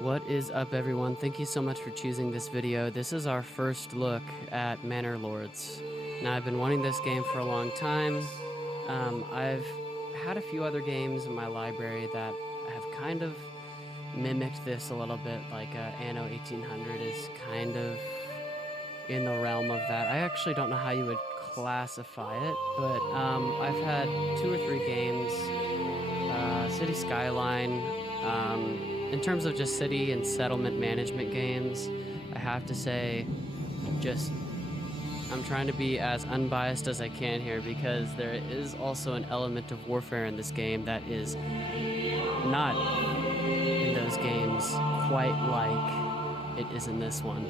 What is up, everyone? Thank you so much for choosing this video. This is our first look at Manor Lords. Now, I've been wanting this game for a long time. I've had a few other games in my library that have kind of mimicked this a little bit, like Anno 1800 is kind of in the realm of that. I actually don't know how you would classify it, but I've had 2 or 3 games. City Skyline. In terms of just city and settlement management games, I have to say, I'm trying to be as unbiased as I can here because there is also an element of warfare in this game that is not in those games quite like it is in this one.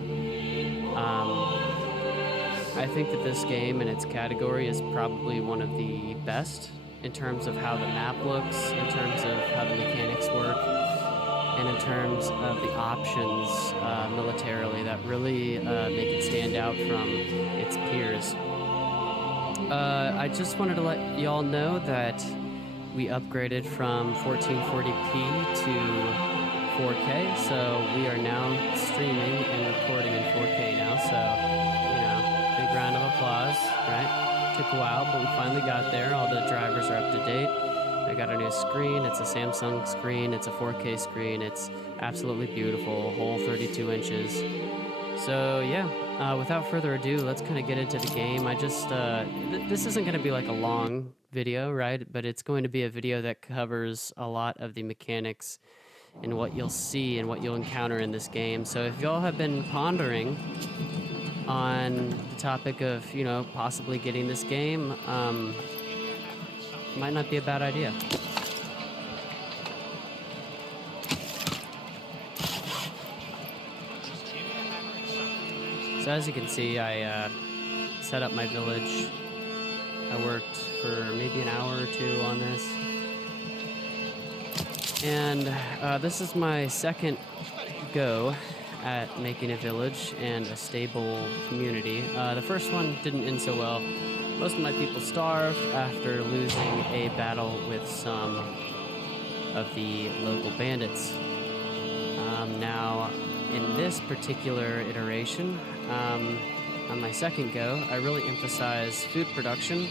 I think that this game in its category is probably one of the best in terms of how the map looks, in terms of how the mechanics work, and in terms of the options militarily that really make it stand out from its peers. I just wanted to let y'all know that we upgraded from 1440p to 4K, so we are now streaming and recording in 4K now, so, you know, big round of applause, right? Took a while, but we finally got there. All the drivers are up to date. I got a new screen. It's a Samsung screen. It's a 4K screen. It's absolutely beautiful, a whole 32 inches. So yeah, without further ado, let's kind of get into the game. I just, this isn't going to be like a long video, right? But it's going to be a video that covers a lot of the mechanics and what you'll see and what you'll encounter in this game. So if y'all have been pondering on the topic of, you know, possibly getting this game, might not be a bad idea. So as you can see, I set up my village. I worked for maybe an hour or 2 on this. And this is my second go at making a village and a stable community. The first one didn't end so well. Most of my people starved after losing a battle with some of the local bandits. Now, in this particular iteration, on my second go, I really emphasize food production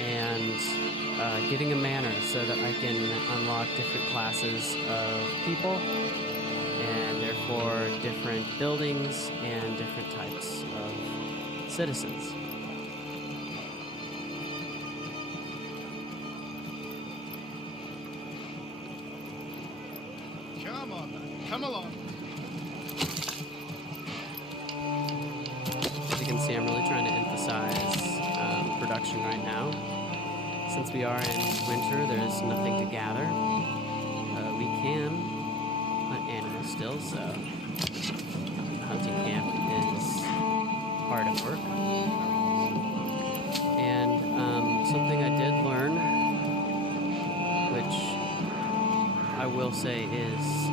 and getting a manor so that I can unlock different classes of people and therefore different buildings and different types of citizens. Come on, then. Come along. As you can see, I'm really trying to emphasize production right now. Since we are in winter, there's nothing to gather. We can hunt animals still, so hunting camp is hard at work. And something I did learn, which I will say is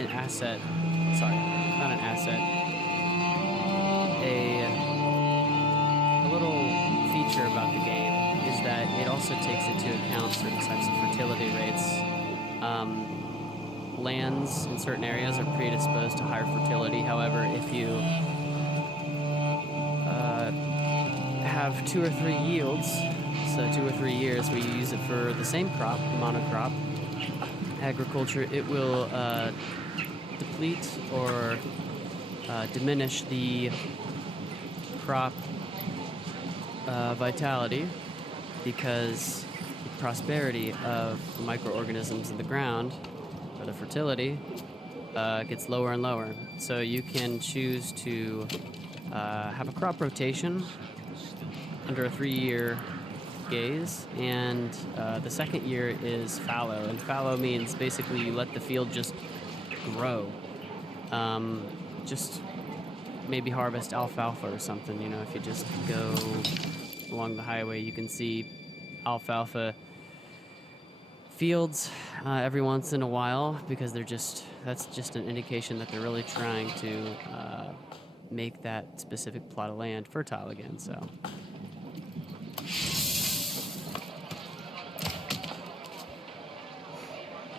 an asset, sorry, not an asset, a little feature about the game is that it also takes into account certain types of fertility rates. Lands in certain areas are predisposed to higher fertility. However, if you have 2 or 3 yields, so 2 or 3 years where you use it for the same crop, monocrop agriculture, it will deplete or diminish the crop vitality because the prosperity of the microorganisms in the ground, or the fertility, gets lower and lower. So you can choose to have a crop rotation under a 3-year gaze, and the second year is fallow, and fallow means basically you let the field just grow. Just maybe harvest alfalfa or something, you know, if you just go along the highway, you can see alfalfa fields every once in a while because that's just an indication that they're really trying to make that specific plot of land fertile again, so.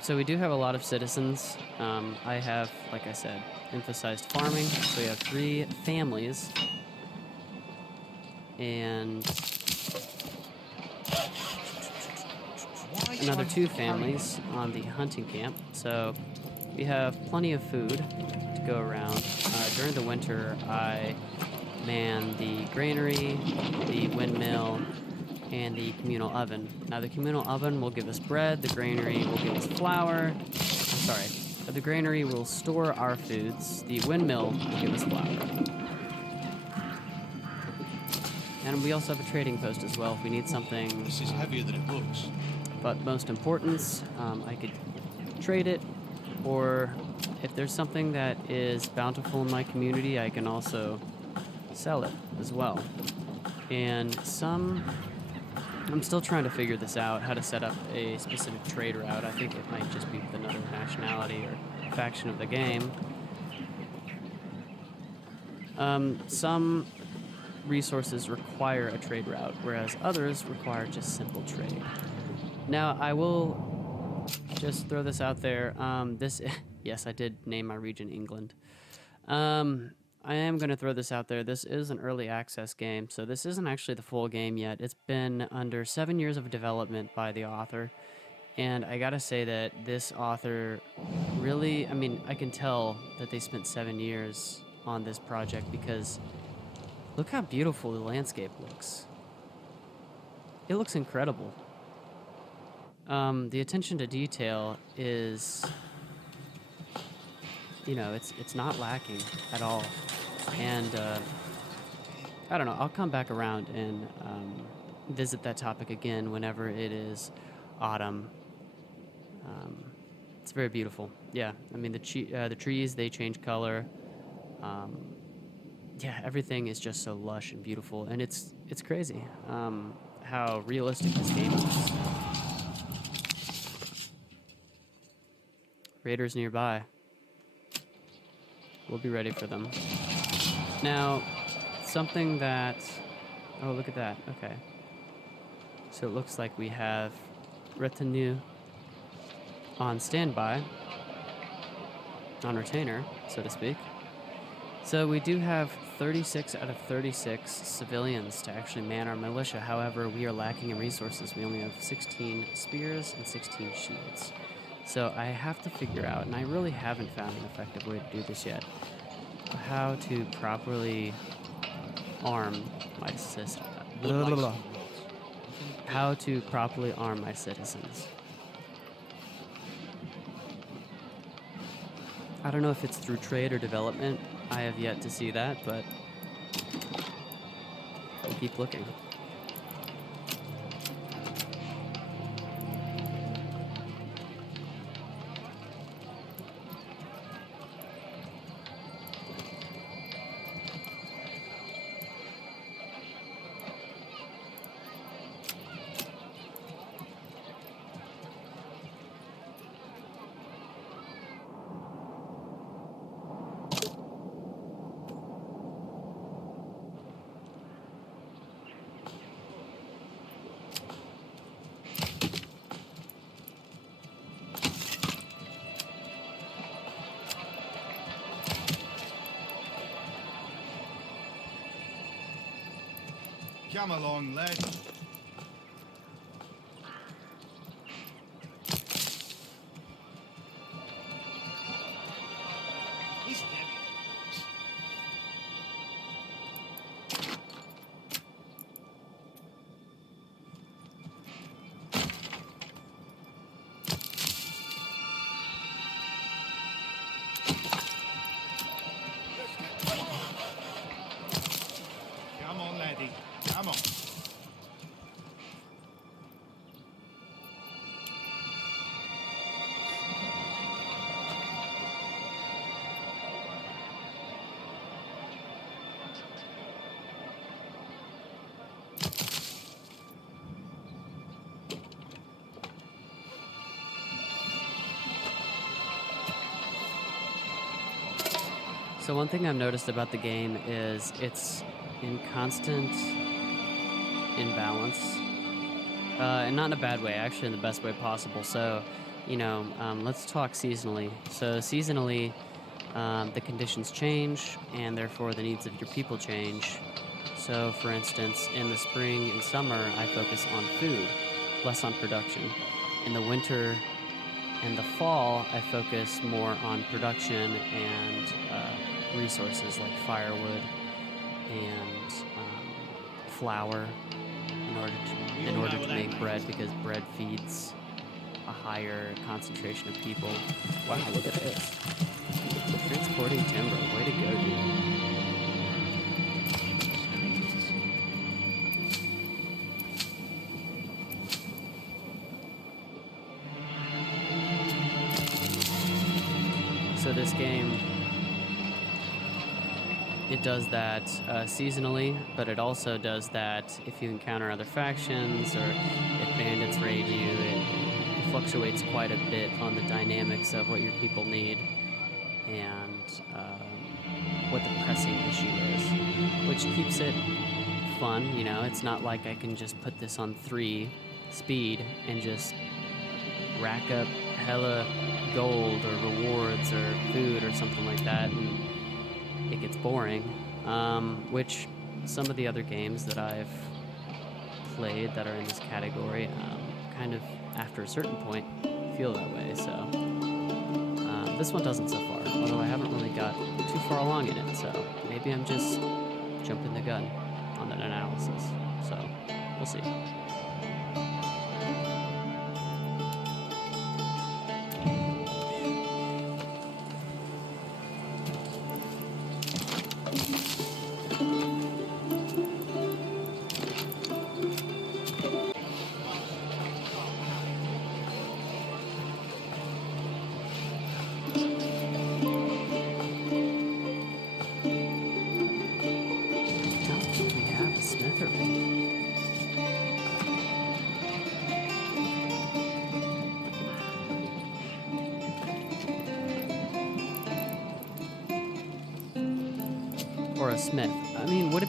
So we do have a lot of citizens. I have, like I said, emphasized farming. So we have 3 families. And another 2 families on the hunting camp. So we have plenty of food to go around. During the winter, I man the granary, the windmill, and the communal oven. Now the communal oven will give us bread, the granary will give us flour. The granary will store our foods, the windmill will give us flour. And we also have a trading post as well if we need something. This is heavier than it looks. But most importance, I could trade it, or if there's something that is bountiful in my community, I can also sell it as well. And I'm still trying to figure this out, how to set up a specific trade route. I think it might just be with another nationality or faction of the game. Some resources require a trade route, whereas others require just simple trade. Now, I will just throw this out there. Yes, I did name my region England. I am going to throw this out there. This is an early access game, so this isn't actually the full game yet. It's been under 7 years of development by the author, and I gotta say that this author really, I can tell that they spent 7 years on this project because look how beautiful the landscape looks. It looks incredible. The attention to detail is, it's not lacking at all. And I don't know, I'll come back around and visit that topic again whenever it is autumn. It's very beautiful. Yeah, the trees, they change color. Everything is just so lush and beautiful, and it's crazy how realistic this game is. Raiders nearby. We'll be ready for them. Now, something that... Oh, look at that. Okay. So it looks like we have retinue on standby, on retainer, so to speak. So we do have 36 out of 36 civilians to actually man our militia. However, we are lacking in resources. We only have 16 spears and 16 shields. So I have to figure out, and I really haven't found an effective way to do this yet, how to properly arm my citizens. How to properly arm my citizens. I don't know if it's through trade or development. I have yet to see that, but we'll keep looking. Come along, lad. He's heavy. Come on, laddie. Come on. So one thing I've noticed about the game is it's in constant imbalance. And not in a bad way, actually in the best way possible. So let's talk seasonally. So seasonally, the conditions change, and therefore the needs of your people change. So, for instance, in the spring and summer, I focus on food, less on production. In the winter and the fall, I focus more on production and resources like firewood and flour in order to make bread, because bread feeds a higher concentration of people. Wow, look at this. Transporting timber. Way to go, dude. So this game, it does that seasonally, but it also does that if you encounter other factions or if bandits raid you. It fluctuates quite a bit on the dynamics of what your people need and what the pressing issue is, which keeps it fun. It's not like I can just put this on 3 speed and just rack up hella gold or rewards or food or something like that, and it gets boring, which some of the other games that I've played that are in this category kind of, after a certain point, feel that way. So this one doesn't so far, although I haven't really got too far along in it, so maybe I'm just jumping the gun on that analysis. So we'll see. Or a smith. I mean, would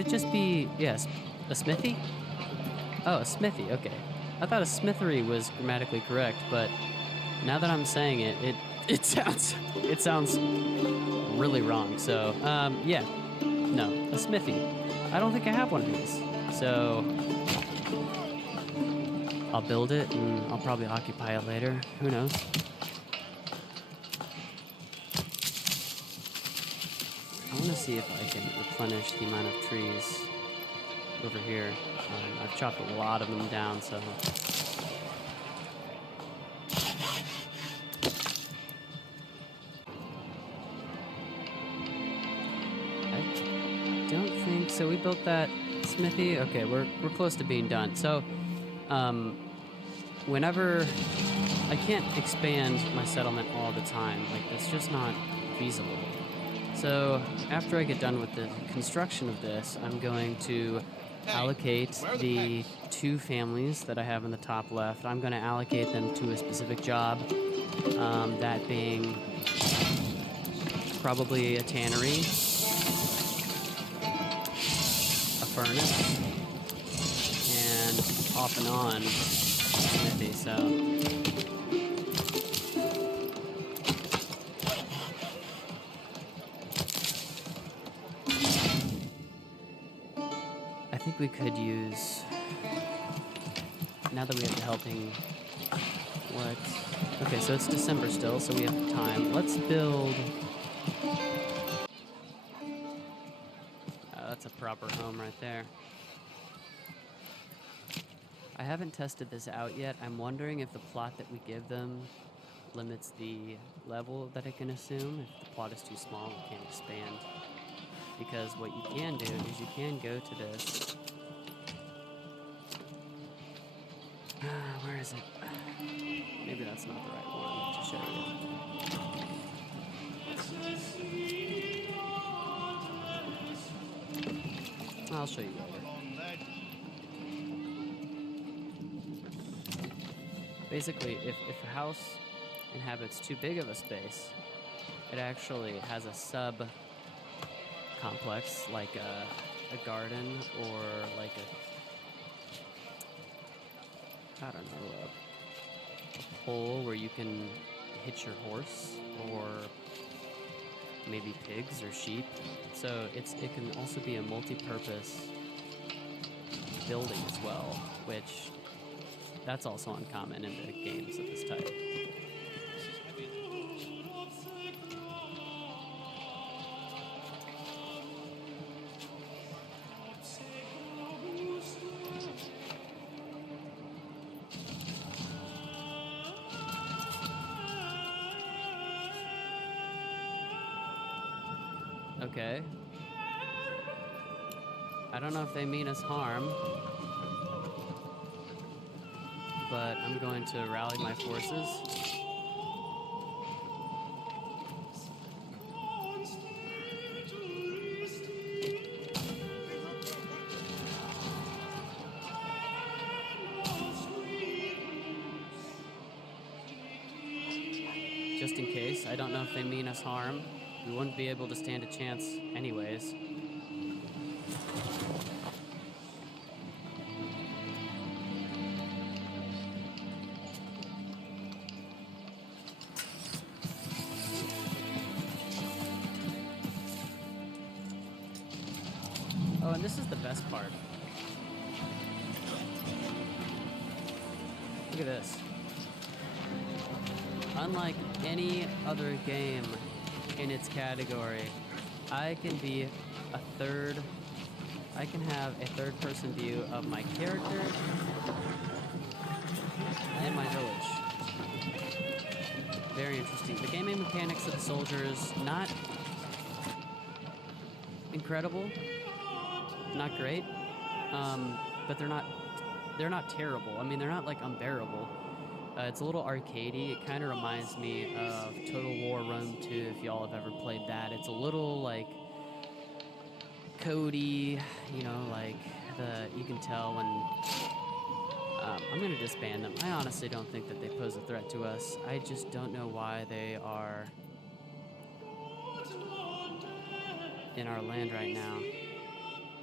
it just be, yes, a smithy? Oh, a smithy, okay. I thought a smithery was grammatically correct, but now that I'm saying it sounds really wrong. So, yeah, no, a smithy. I don't think I have one of these. So, I'll build it and I'll probably occupy it later. Who knows? I want to see if I can replenish the amount of trees over here. I've chopped a lot of them down, so... I don't think... So we built that smithy? Okay, we're close to being done. So, whenever... I can't expand my settlement all the time. Like, that's just not feasible. So after I get done with the construction of this, I'm going to allocate the 2 families that I have in the top left. I'm going to allocate them to a specific job, that being probably a tannery, a furnace, and off and on smithy. So I think we could use, now that we have the helping, okay, so it's December still, so we have time. Let's build, that's a proper home right there. I haven't tested this out yet. I'm wondering if the plot that we give them limits the level that it can assume. If the plot is too small, it can't expand. Because what you can do is you can go to this. Where is it? Maybe that's not the right one to show you. I'll show you later. Basically, if a house inhabits too big of a space, it actually has a sub complex, like a garden or like I don't know, pole where you can hitch your horse, or maybe pigs or sheep. So it can also be a multi-purpose building as well, which that's also uncommon in the games of this type. Okay. I don't know if they mean us harm, but I'm going to rally my forces. Just in case. I don't know if they mean us harm. We wouldn't be able to stand a chance anyways. Oh, and this is the best part. Look at this. Unlike any other game in its category, I can have a third-person view of my character and my village. Very interesting. The gaming mechanics of the soldiers, not incredible, not great, but they're not terrible. I mean, they're not like unbearable. It's a little arcadey. It kind of reminds me of Total War Rome 2, if y'all have ever played that. It's a little like Cody, you know, like you can tell when I'm gonna disband them. I honestly don't think that they pose a threat to us. I just don't know why they are in our land right now.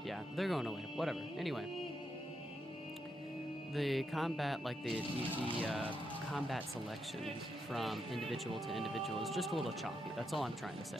Yeah, they're going away. Whatever. Anyway, the combat, like the combat selection from individual to individual is just a little choppy. That's all I'm trying to say.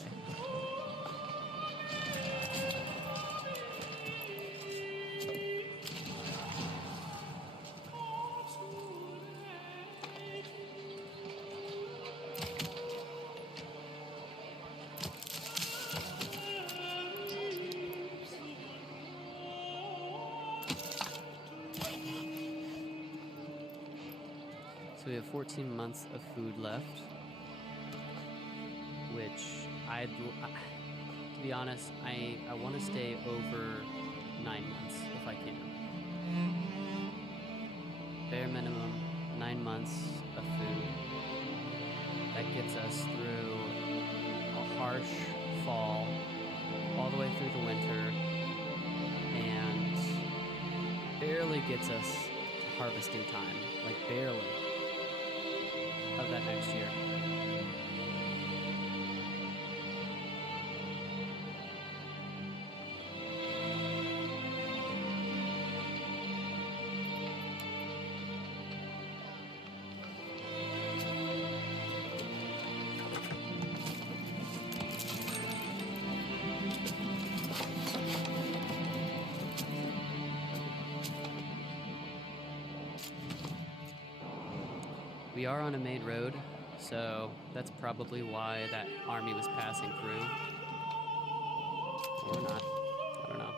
So we have 14 months of food left, which to be honest, I want to stay over 9 months if I can. Bare minimum, 9 months of food. That gets us through a harsh fall, all the way through the winter, and barely gets us to harvesting time, like barely, of that next year. We are on a main road, so that's probably why that army was passing through. Or not. I don't know.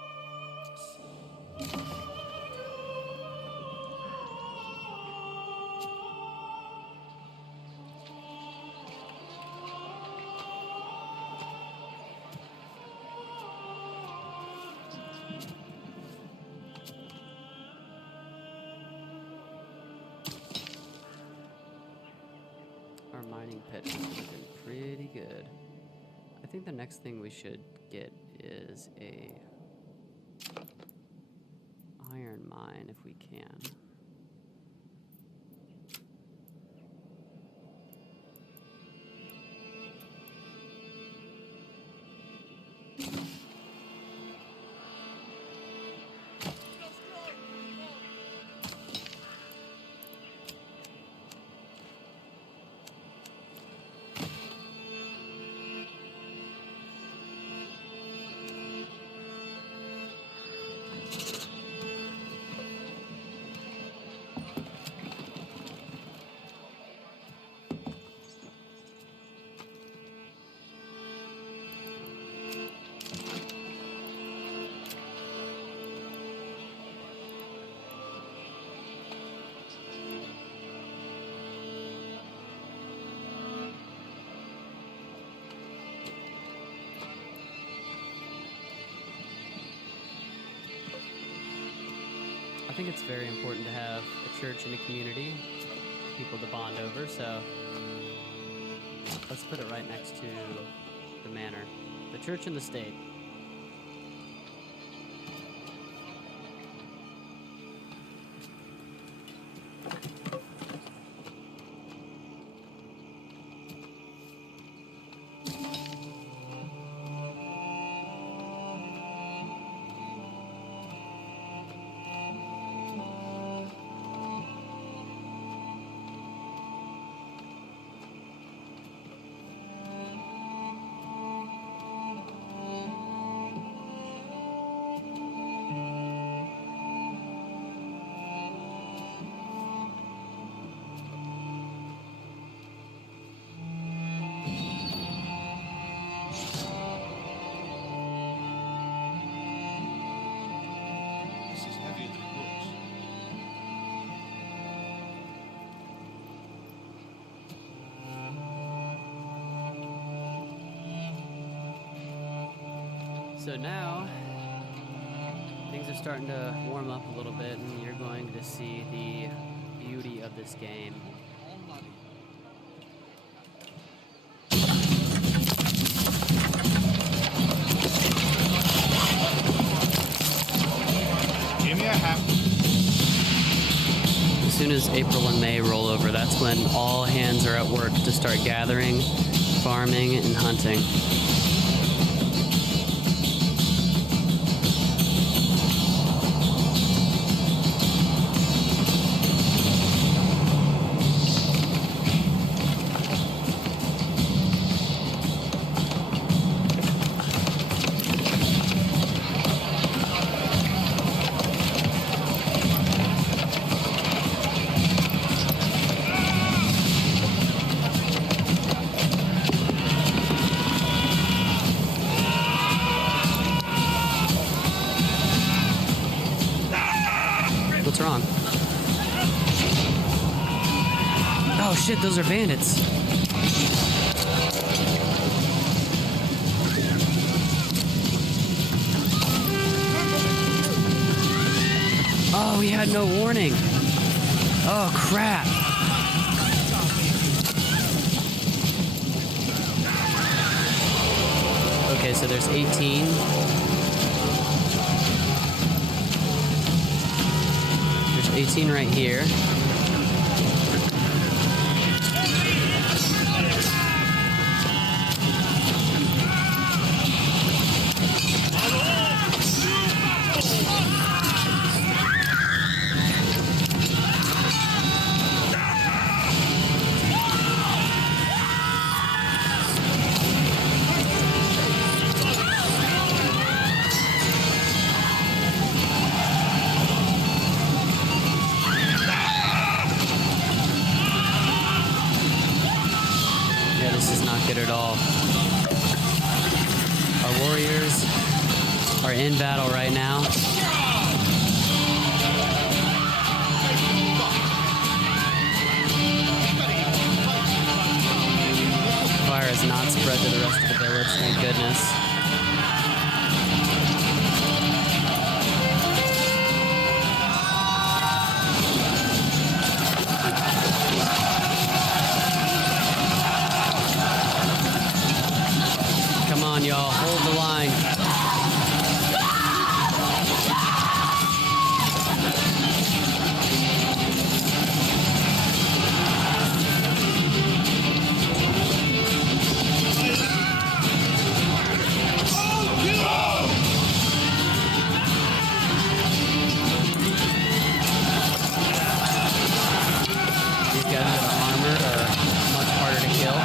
Our mining pit is looking pretty good. I think the next thing we should get is a iron mine if we can. think it's very important to have a church and a community, people to bond over, so let's put it right next to the manor. The church and the state. This is heavier than it looks. So now, things are starting to warm up a little bit, and you're going to see the beauty of this game. Give me a hat. As soon as April and May roll over, that's when all hands are at work to start gathering, farming, and hunting. What's wrong? Oh shit, those are bandits. Oh, we had no warning. Oh crap. Okay, so there's 18. There's 18 right here. Yeah, this is not good at all. Our warriors are in battle right now. Fire has not spread to the rest of the village, thank goodness. Come on, y'all, hold the line. These guys that are armored are much harder to kill.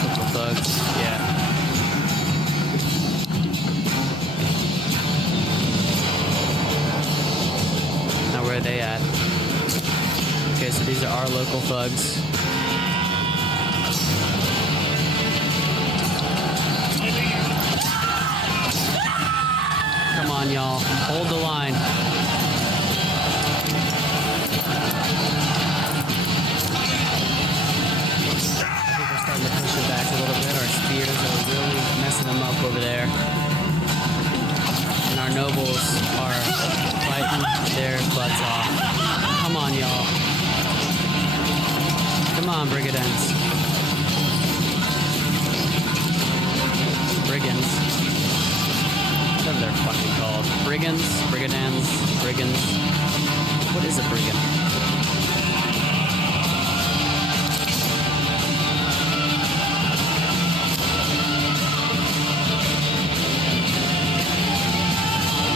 Couple thugs, yeah. Now where are they at? Okay, so these are our local thugs. y'all. Hold the line. I think we're starting to push it back a little bit. Our spears are really messing them up over there. And our nobles are fighting their butts off. Come on, y'all. Come on, brigadons. Brigands. Whatever they're fucking called. Brigands, brigadans, brigands. What is a brigand?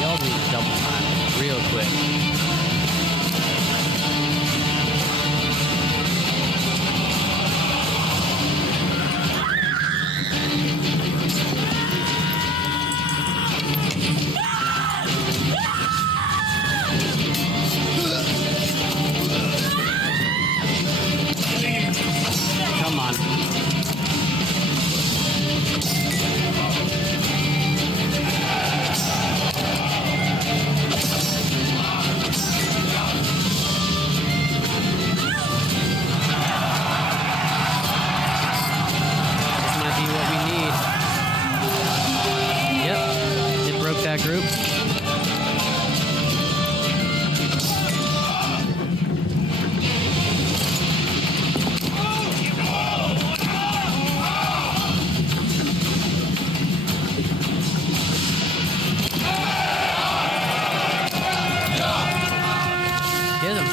Y'all need double time real quick. Come on. This might be what we need. Yep, it broke that group. Get him.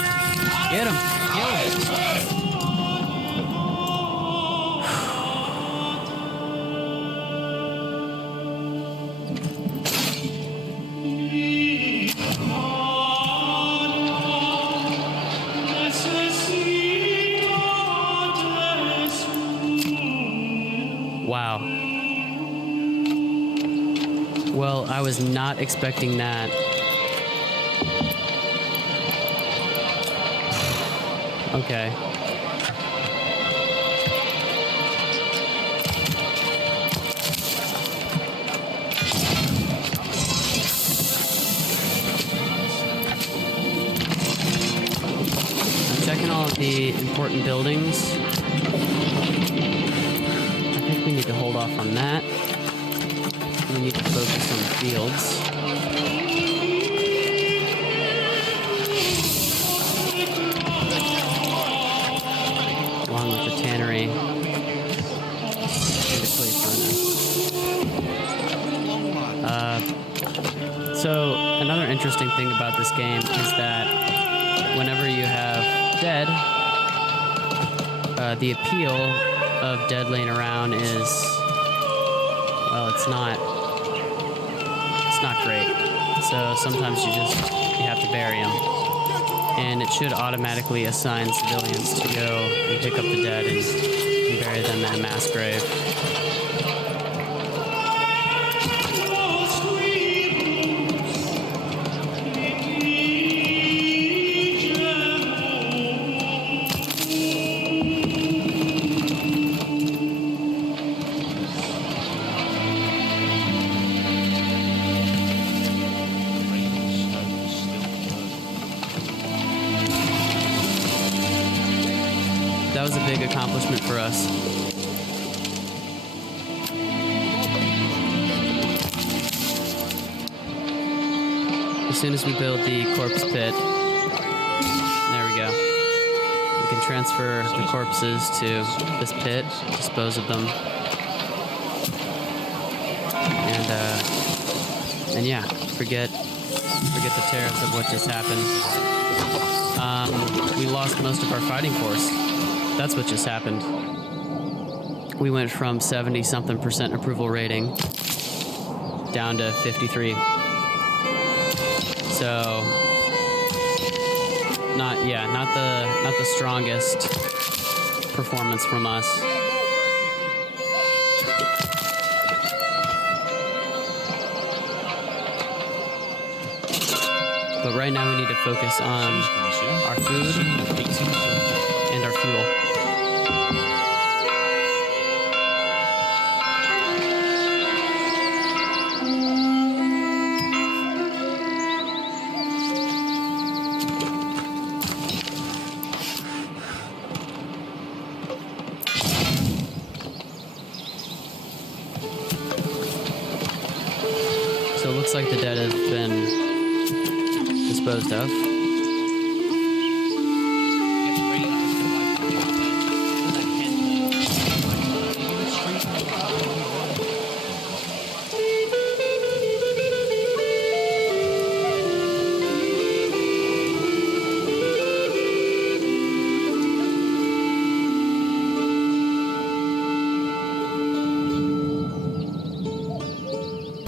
Get him. Kill him. Wow. Well, I was not expecting that. Okay. I'm checking all of the important buildings. I think we need to hold off on that. We need to focus on the fields. Along with the tannery and the clay furnace. So another interesting thing about this game is that whenever you have dead, the appeal of dead laying around is, well, it's not great. So sometimes you have to bury them. And it should automatically assign civilians to go and pick up the dead and bury them in a mass grave. That was a big accomplishment for us. As soon as we build the corpse pit, there we go. We can transfer the corpses to this pit, dispose of them, and yeah, forget the terrors of what just happened. We lost most of our fighting force. That's what just happened. We went from 70-something% approval rating down to 53. So, not the strongest performance from us. But right now we need to focus on our food and our fuel. So it looks like the dead have been disposed of.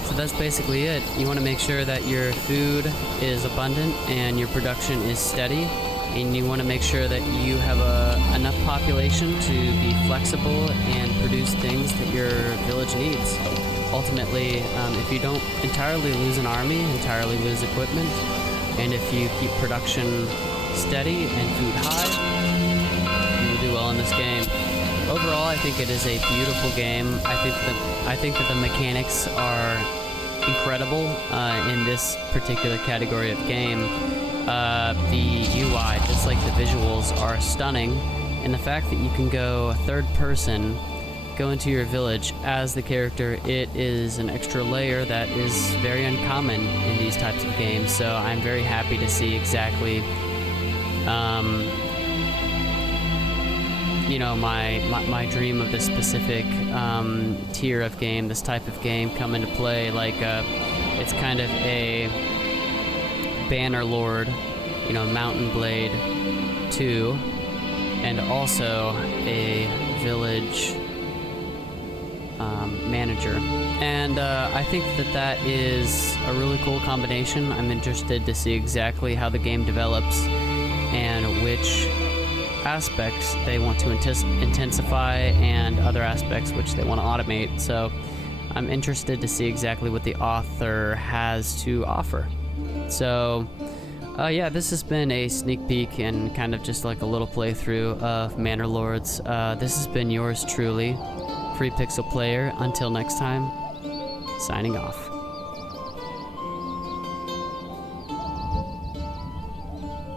So that's basically it. You want to make sure that your food is abundant and your production is steady, and you want to make sure that you have enough population to be flexible and produce things that your village needs. Ultimately, if you don't entirely lose an army, entirely lose equipment, and if you keep production steady and food high, you will do well in this game. Overall, I think it is a beautiful game. I think that the mechanics are incredible in this particular category of game. The UI, just like the visuals, are stunning, and the fact that you can go third person, go into your village as the character, it is an extra layer that is very uncommon in these types of games. So I'm very happy to see exactly you know, my dream of this specific tier of game, this type of game, come into play. Like it's kind of a Banner Lord, you know, Mountain Blade 2, and also a village manager. And I think that is a really cool combination. I'm interested to see exactly how the game develops and which aspects they want to intensify and other aspects which they want to automate. So I'm interested to see exactly what the author has to offer. So yeah, this has been a sneak peek and kind of just like a little playthrough of Manor Lords. This has been yours truly, Free Pixel Player. Until next time, signing off.